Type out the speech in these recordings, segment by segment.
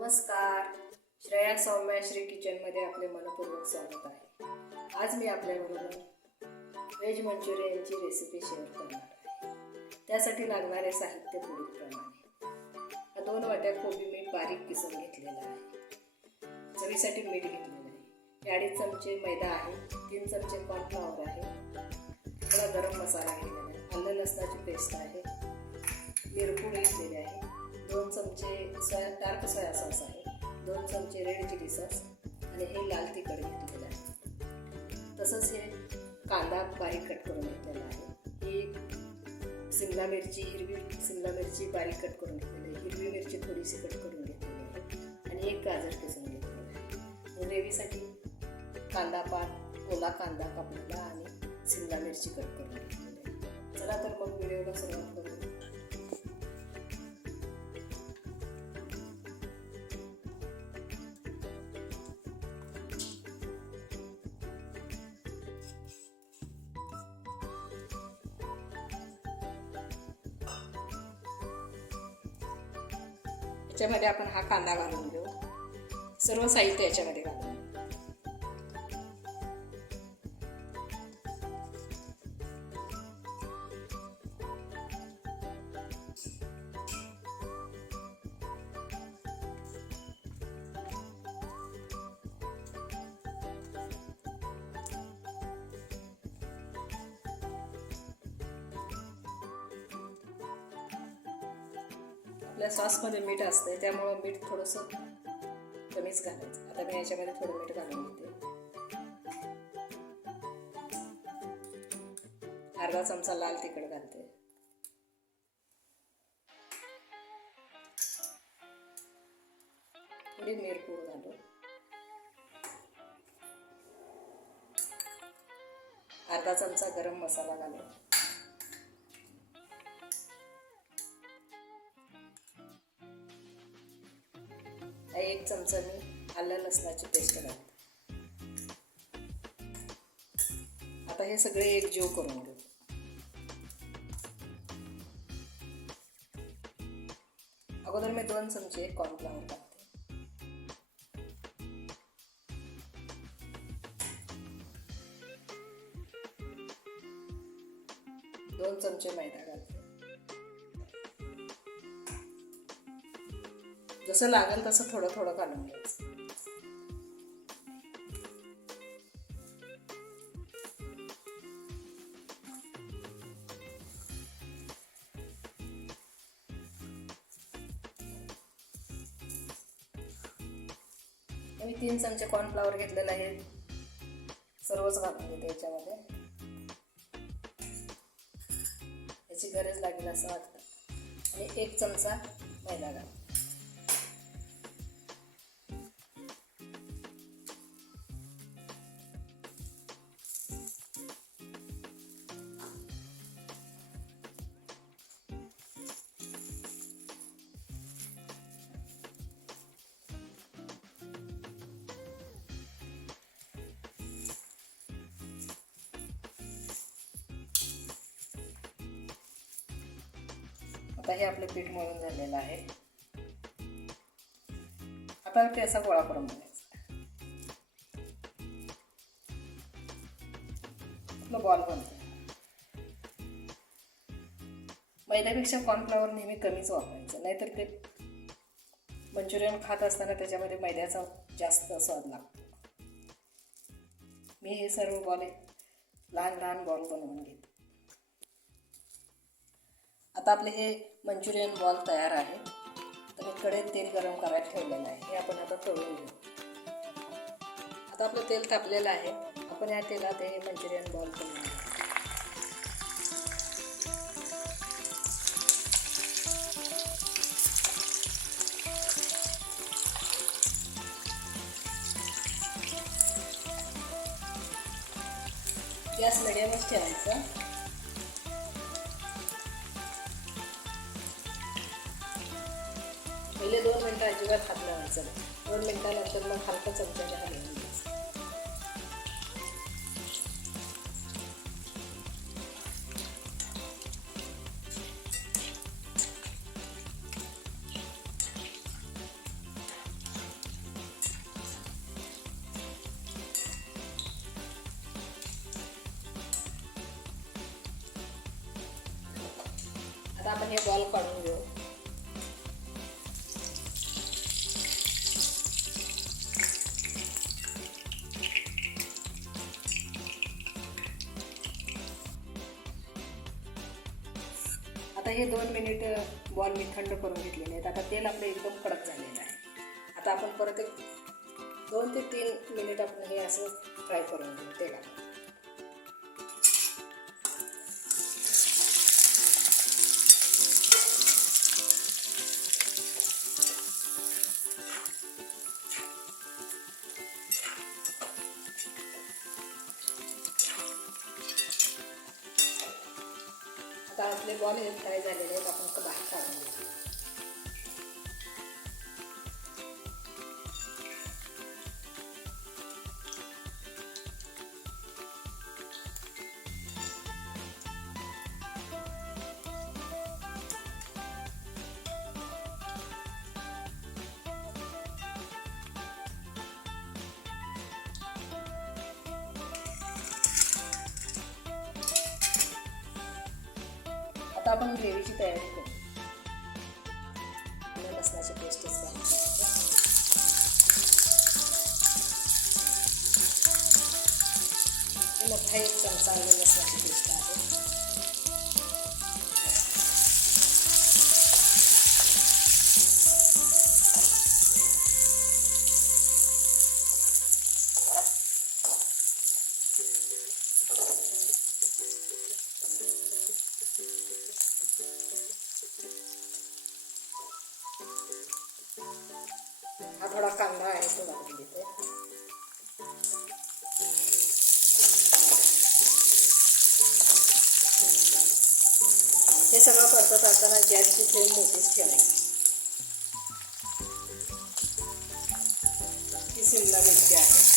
नमस्कार. श्रेया सौम्या श्री किचनमध्ये आपले मनपूर्वक स्वागत आहे. आज मी आपल्याबरोबर व्हेज मंचुरियनची रेसिपी शेअर करणार आहे. त्यासाठी लागणारे साहित्य पुढीलप्रमाणे. हा दोन वाट्या कोबी मी बारीक किसून घेतलेला आहे. चवीसाठी मीठ घेतलेलं आहे. हे अडीच चमचे मैदा आहे तीन चमचे कॉर्नफ्लॉवर आहे. थोडा गरम मसाला घेतलेला आहे. आलं लसणाची पेस्ट आहे. मिरपूड घेतलेली आहे. दोन चमचे सोया डार्क सोया सॉस आहे. दोन चमचे रेड चिली सॉस आणि हे लाल तिखट घेतलेलं आहे. तसंच हे कांदा बारीक कट करून घेतलेला आहे. ही सिमला मिरची हिरवी सिमला मिरची बारीक कट करून घेतलेली आहे. हिरवी मिरची थोडीशी कट करून घेतलेली आहे. आणि एक गाजर किसून घेतलेलं आहे. ग्रेव्हीसाठी कांदा पात ओला कांदा कापलेला आणि सिमला मिरची कट करून घेतलेली आहे. चला तर मग व्हिडिओला सुरुवात करू याच्यामध्ये आपण हा कांदा घालून घेऊ. सर्व साहित्य याच्यामध्ये घालू आपल्या सॉसमध्ये मीठ असते त्यामुळं मीठ थोडंसं कमीच घालायचं. आता मी याच्यामध्ये थोडं मीठ घालून घेते. अर्धा चमचा लाल तिखट घालते. थोडी मिरपूड घालू अर्धा चमचा गरम मसाला घालू एक चमचा मी आलं लसणाची पेस्ट घालते आता हे सगळे एक जीव करून घेऊ. अगोदर मी दोन चमचे कॉर्नफ्लॉवर टाकते. दोन चमचे मैदा घालते. जसं लागेल तसं थोडं थोडं घालून घ्यायचं. मी तीन चमचे कॉर्नफ्लॉवर घेतलेलं आहे सर्वच घालून घेते याच्यामध्ये. याची गरज लागेल असं वाटतं. आणि एक चमचा मैदा घाल आता हे आपलं पीठ मळून झालेलं आहे. आता ते असा गोळा करून घ्यायचा आपलं बॉल बनतो मैद्यापेक्षा कॉर्नफ्लॉवर नेहमी कमीच वापरायचं. नाहीतर ते मंचुरियन खात असताना त्याच्यामध्ये मैद्याचा जास्त स्वाद लागतो. मी हे सर्व बॉल लहान लहान बॉल बनवून घेते. आता आपले हे मंचुरियन बॉल तयार आहे. तर कडेत तेल गरम करायला ठेवलेलं आहे. हे आपण आता तळून घेऊ. आता आपलं तेल तापलेलं आहे. आपण या तेलात हे मंचुरियन बॉल तळून घेऊ. गॅस मिडियमच ठेवायचा. रंगात हात लावायचा दोन मिनटानंतर मग हलका चमचा चहा घ्यायचं आता आपण हे बॉल काढून घेऊ. आता हे दोन मिनिट बॉल मी थंड करून घेतलेले आहेत आता तेल आपलं एकदम कडक झालेलं आहे. आता आपण परत एक दोन ते तीन मिनिट आपण हे असं फ्राय करून घेऊ तेलात आता आपले बॉल हे फ्राय झालेले आहेत आपण आता आपण ग्रेव्हीची तयारी करू. लसणाची पेस्ट मोठा एक चमचा आलं लसणाची पेस्ट आहे. सगळं करत असताना गॅसची फ्लेम मोठीच ठेवायची. ही शिमला मिरची आहे.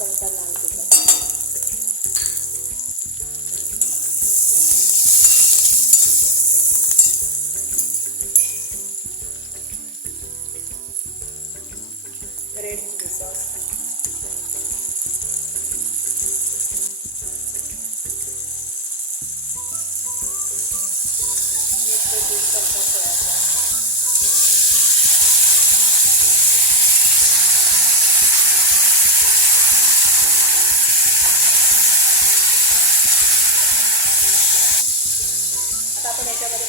अर्धा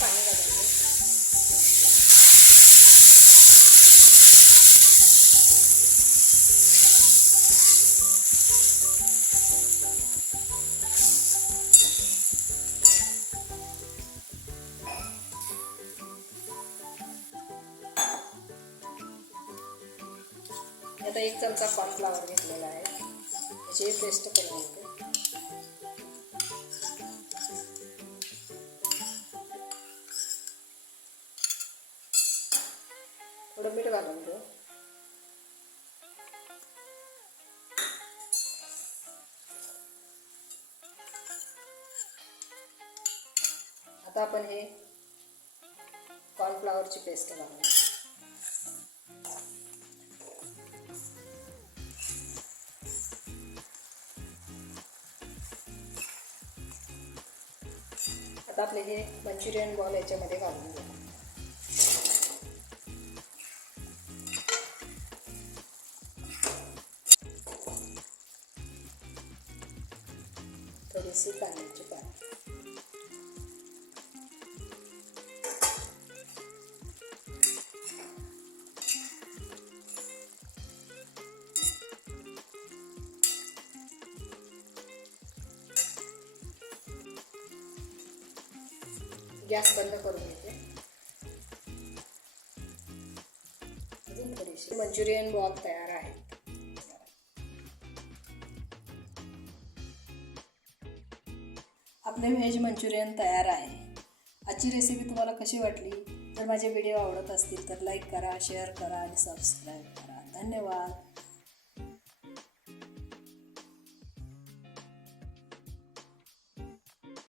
पाणी घालायचं आता एक चमचा कॉर्नफ्लावर घेतलेला आहे. त्याची पेस्ट करून घेते. आता आपण हे कॉर्नफ्लावरची पेस्ट घालून आता आपले हे मंचुरियन बॉल याच्यामध्ये घालून घ्या थोडीशी कांद्याची पाणी गॅस बंद करून घेते. अजून थोडीशी मंचुरियन बॉल तयार आहेत आपले व्हेज मंचुरियन तयार आहे. आजची रेसिपी तुम्हाला कशी वाटली? जर माझे व्हिडिओ आवडत असतील तर लाईक करा शेअर करा आणि सबस्क्राईब करा. धन्यवाद.